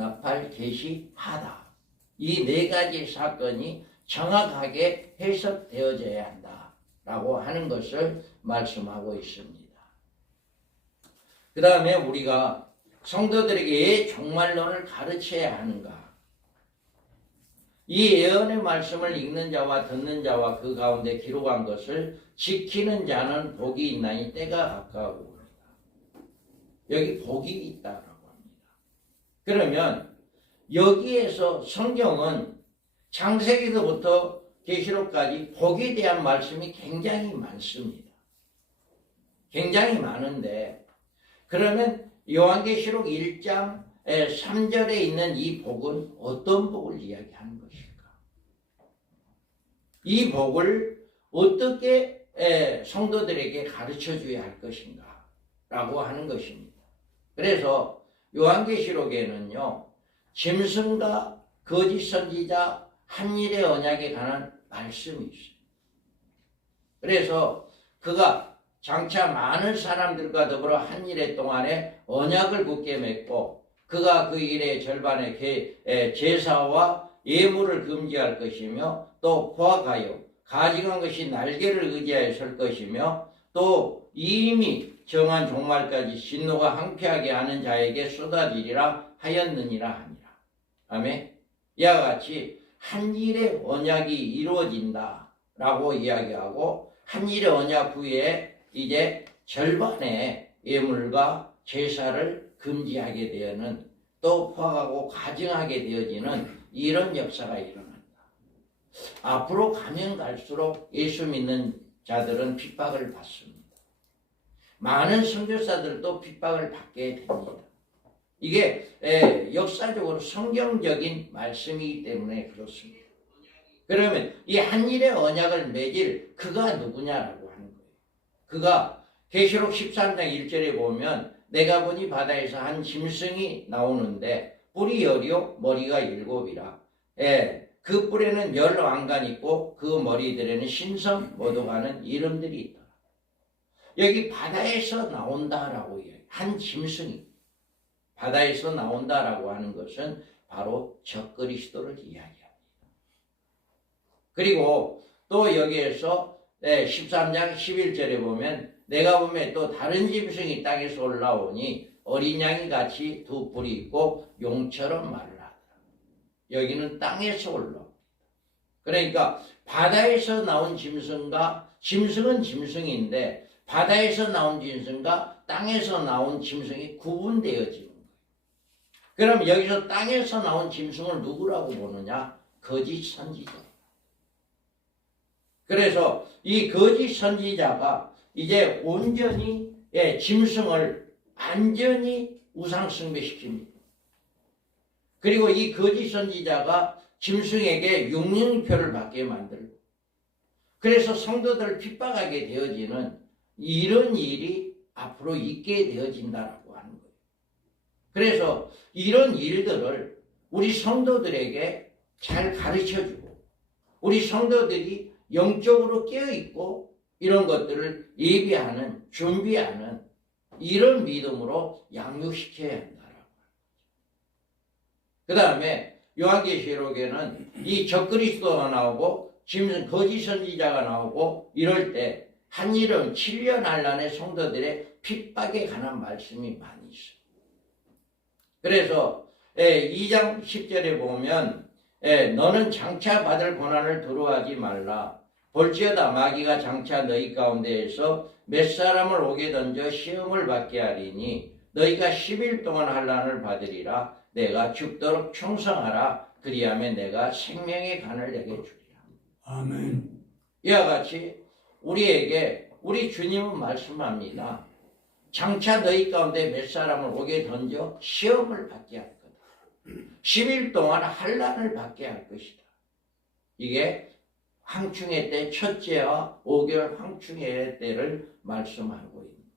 납할 개시하다. 이 네 가지 사건이 정확하게 해석되어져야 한다 라고 하는 것을 말씀하고 있습니다. 그 다음에 우리가 성도들에게 왜 종말론을 가르쳐야 하는가? 이 예언의 말씀을 읽는 자와 듣는 자와 그 가운데 기록한 것을 지키는 자는 복이 있나니 때가 가까우고 여기 복이 합니다. 그러면 여기에서 성경은 창세기서부터 계시록까지 복에 대한 말씀이 굉장히 많습니다. 굉장히 많은데 그러면 요한계시록 1장 3절에 있는 이 복은 어떤 복을 이야기하는 것일까? 이 복을 어떻게 에, 성도들에게 가르쳐 줘야 할 것인가? 라고 하는 것입니다. 그래서 요한계시록에는요, 짐승과 거짓 선지자 한일의 언약에 관한 말씀이 있어요. 그래서 그가 장차 많은 사람들과 더불어 한 일의 동안에 언약을 굳게 맺고 그가 그 일의 절반의 제사와 예물을 금지할 것이며 또 포악하여 가증한 것이 날개를 의지하여 설 것이며 또 이미 정한 종말까지 진노가 항폐하게 하는 자에게 쏟아지리라 하였느니라 하니라. 아멘. 이와 같이 한 일의 언약이 이루어진다 라고 이야기하고 한 일의 언약 후에 이제 절반의 예물과 제사를 금지하게 되는 또 포함하고 가증하게 되어지는 이런 역사가 일어난다. 앞으로 가면 갈수록 예수 믿는 자들은 핍박을 받습니다. 많은 선교사들도 핍박을 받게 됩니다. 이게 에, 역사적으로 성경적인 말씀이기 때문에 그렇습니다. 그러면 이 한일의 언약을 맺을 그가 누구냐라고 하는 거예요. 그가 계시록 13장 1절에 보면 내가 보니 바다에서 한 짐승이 나오는데 뿔이 열이요 머리가 일곱이라. 예, 그 뿔에는 열 왕관 있고 그 머리들에는 신성 모독하는 이름들이 있다. 여기 바다에서 나온다라고. 한 짐승이 바다에서 나온다라고 하는 것은 바로 적그리스도를 이야기합니다. 그리고 또 여기에서 13장 11절에 보면 내가 보면 또 다른 짐승이 땅에서 올라오니 어린 양이 같이 두 뿔이 있고 용처럼 말을 하더라. 여기는 땅에서 올라옵니다. 그러니까 바다에서 나온 짐승과 짐승은 짐승인데 바다에서 나온 짐승과 땅에서 나온 짐승이 구분되어지는 거예요. 그럼 여기서 땅에서 나온 짐승을 누구라고 보느냐? 거짓 선지자. 그래서 이 거짓 선지자가 이제 온전히 예, 짐승을 완전히 우상숭배시킵니다. 그리고 이 거짓 선지자가 짐승에게 육령표를 받게 만들고 그래서 성도들을 핍박하게 되어지는 이런 일이 앞으로 있게 되어진다라고 하는 거예요. 그래서 이런 일들을 우리 성도들에게 잘 가르쳐주고 우리 성도들이 영적으로 깨어있고 이런 것들을 예비하는 준비하는 이런 믿음으로 양육시켜야 한다라고 그 다음에 요한계시록에는 이 적그리스도가 나오고 거짓 선지자가 나오고 이럴 때 한일은 7년 한란의 성도들의 핍박에 관한 말씀이 많이 있어요. 그래서 2장 10절에 보면 예, 너는 장차 받을 고난을 두려워하지 말라. 볼지어다 마귀가 장차 너희 가운데에서 몇 사람을 오게 던져 시험을 받게 하리니 너희가 10일 동안 환란을 받으리라. 내가 죽도록 충성하라. 그리하면 내가 생명의 간을 내게 주리라. 아멘. 이와 같이 우리에게 우리 주님은 말씀합니다. 장차 너희 가운데 몇 사람을 오게 던져 시험을 받게 할 거다. 10일 동안 환란을 받게 할 것이다. 이게 황충의 때 첫째와 5개월 황충의 때를 말씀하고 있습니다.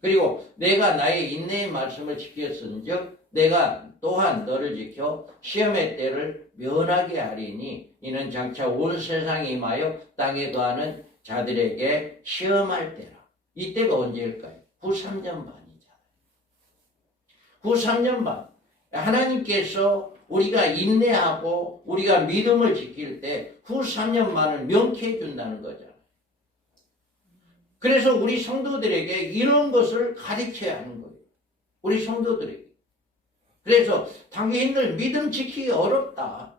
그리고 내가 나의 인내의 말씀을 지켰은 즉 내가 또한 너를 지켜 시험의 때를 면하게 하리니 이는 장차 온 세상에 임하여 땅에 거하는 자들에게 시험할 때라. 이때가 언제일까요? 후 3년 반이잖아요. 후 3년 반. 하나님께서 우리가 인내하고 우리가 믿음을 지킬 때 후 3년만을 명쾌해 준다는 거잖아요. 그래서 우리 성도들에게 이런 것을 가르쳐야 하는 거예요. 우리 성도들에게. 그래서 당신들 믿음 지키기 어렵다.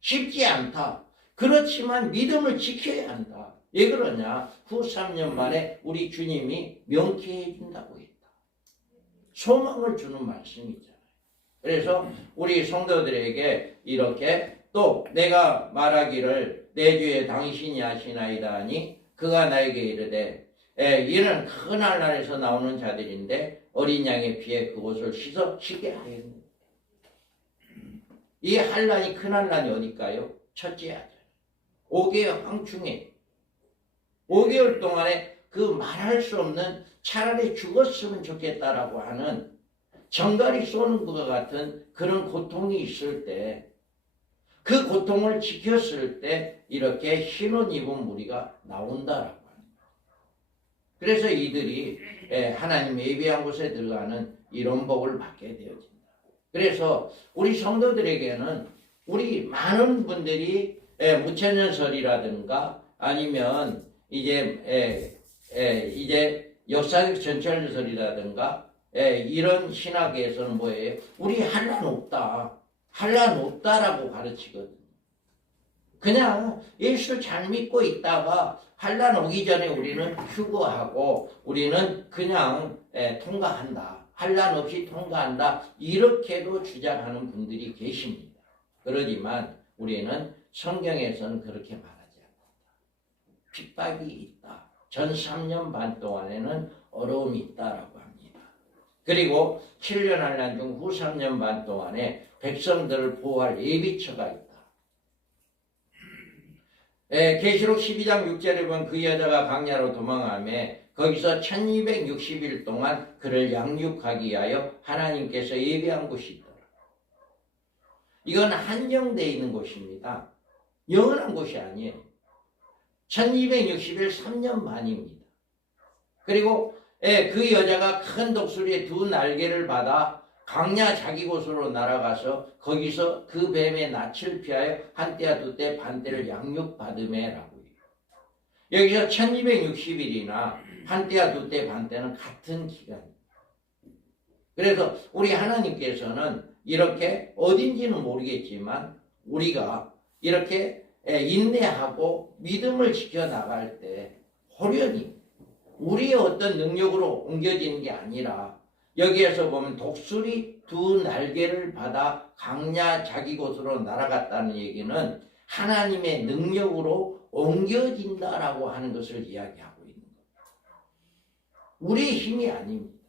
쉽지 않다. 그렇지만 믿음을 지켜야 한다. 왜 그러냐? 후 3년 만에 우리 주님이 명쾌해 준다고 했다. 소망을 주는 말씀이잖아요. 그래서 우리 성도들에게 이렇게 또 내가 말하기를 내 주에 당신이 하시나이다 하니 그가 나에게 이르되 에, 이는 큰 한란에서 나오는 자들인데 어린 양의 피에 그곳을 씻어 쉬게 하였느니 이 한란이 큰 한란이 어딜까요? 첫째 하죠. 5개월 황충에 5개월 동안에 그 말할 수 없는 차라리 죽었으면 좋겠다라고 하는 정갈이 쏘는 것과 같은 그런 고통이 있을 때 그 고통을 지켰을 때 이렇게 흰옷 입은 무리가 나온다라고 합니다. 그래서 이들이 예, 하나님 예비한 곳에 들어가는 이런 복을 받게 되어진다. 그래서 우리 성도들에게는 우리 많은 분들이 예, 무천년설이라든가 아니면 이제 예, 예, 이제 역사적 전철설이라든가 예, 이런 신학에서는 뭐예요? 우리 한란 없다. 한란 없다라고 가르치거든요. 그냥 예수 잘 믿고 있다가 한란 오기 전에 우리는 휴거하고 우리는 그냥 예, 통과한다. 한란 없이 통과한다. 이렇게도 주장하는 분들이 계십니다. 그러지만 우리는 성경에서는 그렇게 말하지 않는다. 핍박이 있다. 전 3년 반 동안에는 어려움이 있다라고 합니다. 그리고 7년 한란 중 후 3년 반 동안에 백성들을 보호할 예비처가 있다. 예, 계시록 12장 6절에 보면 그 여자가 강야로 도망하며 거기서 1260일 동안 그를 양육하기 위하여 하나님께서 예비한 곳이 있더라. 이건 한정되어 있는 곳입니다. 영원한 곳이 아니에요. 1260일 3년 만입니다. 그리고 예, 그 여자가 큰 독수리의 두 날개를 받아 강야 자기 곳으로 날아가서 거기서 그 뱀의 낯을 피하여 한때와 두때 반때를 양육받음에라고. 여기서 1260일이나 한때와 두때 반때는 같은 기간입니다. 그래서 우리 하나님께서는 이렇게 어딘지는 모르겠지만 우리가 이렇게 인내하고 믿음을 지켜나갈 때 호련히 우리의 어떤 능력으로 옮겨지는 게 아니라 여기에서 보면 독수리 두 날개를 받아 강야 자기 곳으로 날아갔다는 얘기는 하나님의 능력으로 옮겨진다라고 하는 것을 거예요. 우리의 힘이 아닙니다.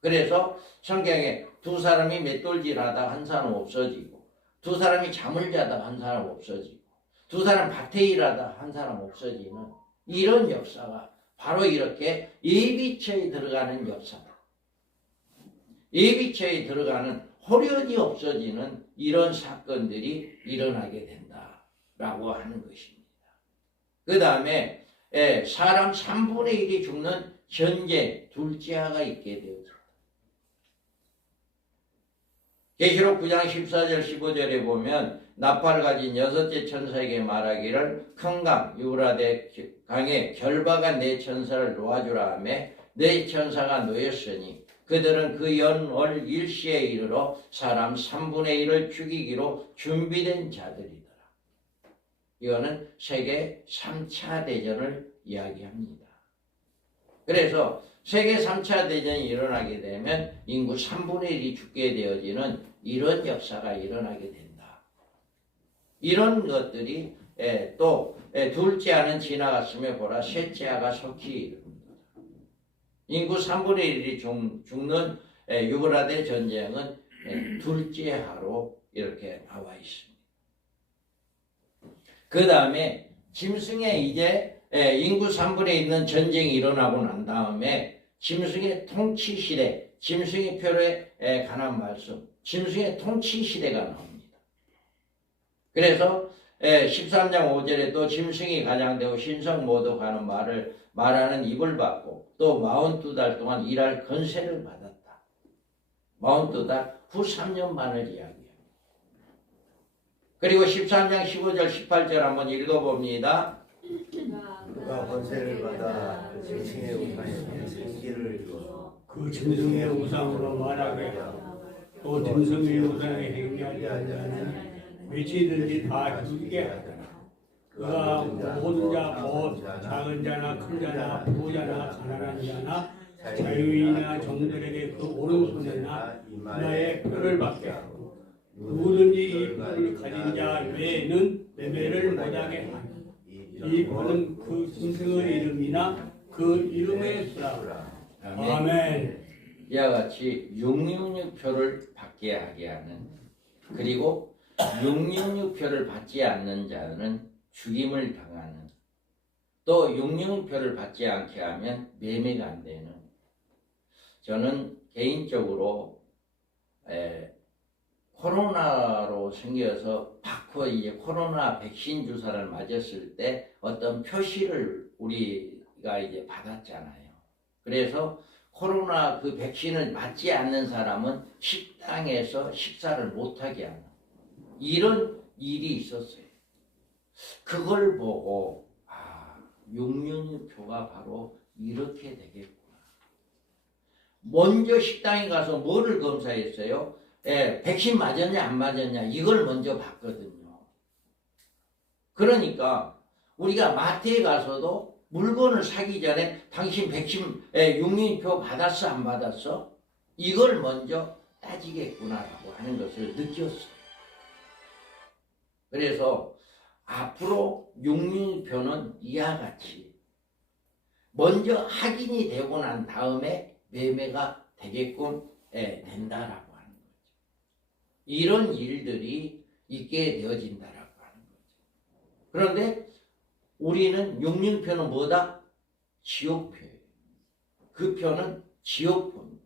그래서 성경에 두 사람이 맷돌질하다 한 사람 없어지고 두 사람이 잠을 자다 한 사람 없어지고 두 사람 밭에 일하다 한 사람 없어지는 이런 역사가 바로 이렇게 예비처에 들어가는 역사다. 예비처에 들어가는 호련이 없어지는 이런 사건들이 일어나게 된다라고 하는 것입니다. 그 다음에 사람 3분의 1이 죽는 현재 둘째아가 있게 되어집니다. 계시록 9장 14절 15절에 보면 나팔 가진 여섯째 천사에게 말하기를 큰강 유브라데 강에 결바가 내 천사를 놓아주라 하며 내 천사가 놓였으니 그들은 그 연월 일시에 이르러 사람 3분의 1을 죽이기로 준비된 자들이더라. 이거는 세계 3차 대전을 이야기합니다. 그래서 세계 3차 대전이 일어나게 되면 인구 3분의 1이 죽게 되어지는 이런 역사가 일어나게 된다. 이런 것들이 예, 또 예, 둘째 아는 지나갔으며 보라 셋째 아가 속히. 인구 3분의 1이 죽는 예, 유브라데 전쟁은 둘째 하로 이렇게 나와 있습니다. 그 다음에 짐승의 이제 인구 3분의 있는 전쟁이 일어나고 난 다음에 짐승의 통치 시대, 짐승의 표로에 관한 말씀, 짐승의 통치 시대가 나옵니다. 그래서 13장 5절에 또 짐승이 가장되고 신성 모두 가는 말을 말하는 입을 받고 또 42달 동안 일할 건세를 받았다. 42달 그 3년 반을 이야기해요. 그리고 13장 15절 18절 한번 읽어봅니다. 그가 권세를 받아 지층의 우상에 생기를 이루어 그 짐승의 우상으로 말하게 또 짐승의 우상에 행하지 자는 외치든지 다 죽게 하더라. 그가 모든 자, 곧 작은 자나 큰 자나 부자나 가난한 자나 자유인이나 종들에게 그 오른손이나 이마에 표를 받게 하고 누구든지 이 표를 가진 자 외에는 매매를 못하게 하니 이 표는 그 짐승의 이름이나 그 이름의 수라. 아멘. 이와 같이 666표를 받게 하게 하는 그리고 666표를 받지 않는 자는 죽임을 당하는 또 666표를 받지 않게 하면 매매가 안 되는 저는 개인적으로 에, 코로나로 생겨서 받고 이제 코로나 백신 주사를 맞았을 때 어떤 표시를 우리가 이제 받았잖아요. 그래서 코로나 그 백신을 맞지 않는 사람은 식당에서 식사를 못하게 하는 이런 일이 있었어요. 그걸 보고 아 육륜표가 바로 이렇게 되겠구나. 먼저 식당에 가서 뭐를 검사했어요? 예, 백신 맞았냐 안 맞았냐 이걸 먼저 봤거든요. 그러니까 우리가 마트에 가서도 물건을 사기 전에 당신 백신 에, 육린표 받았어 안 받았어? 이걸 먼저 따지겠구나라고 하는 것을 느꼈어요. 그래서 앞으로 육린표는 이와 같이 먼저 확인이 되고 난 다음에 매매가 되게끔 에, 된다라고 하는 거죠. 이런 일들이 있게 되어진다라고 하는 거죠. 그런데 우리는 육륜표는 뭐다? 지옥표예요. 그 표는 지옥표입니다.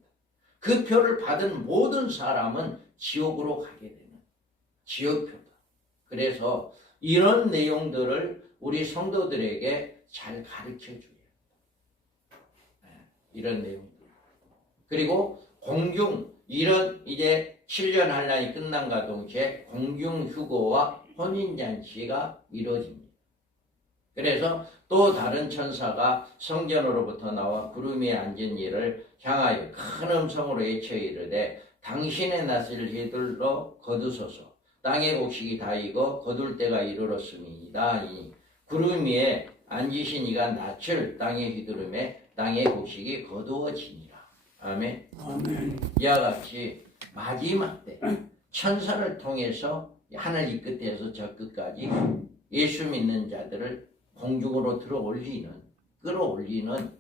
그 표를 받은 모든 사람은 지옥으로 가게 되는 지옥표다. 그래서 이런 내용들을 우리 성도들에게 잘 가르쳐 줘야 합니다. 네, 이런 내용들. 그리고 공중 이런 이제 7년 한란이 끝난과 동시에 공중 휴거와 혼인 잔치가 이루어집니다. 그래서 또 다른 천사가 성전으로부터 나와 구름에 앉은 이를 향하여 큰 음성으로 외쳐 이르되 당신의 낯을 휘둘러 거두소서 땅의 곡식이 다 익어 거둘 때가 이르렀습니다. 이 구름 위에 앉으신 이가 낯을 땅에 휘두르매 땅의 곡식이 거두어지니라. 아멘. 아멘. 이와 같이 마지막 때 천사를 통해서 하늘 이 끝에서 저 끝까지 예수 믿는 자들을 공중으로 들어 올리는 끌어올리는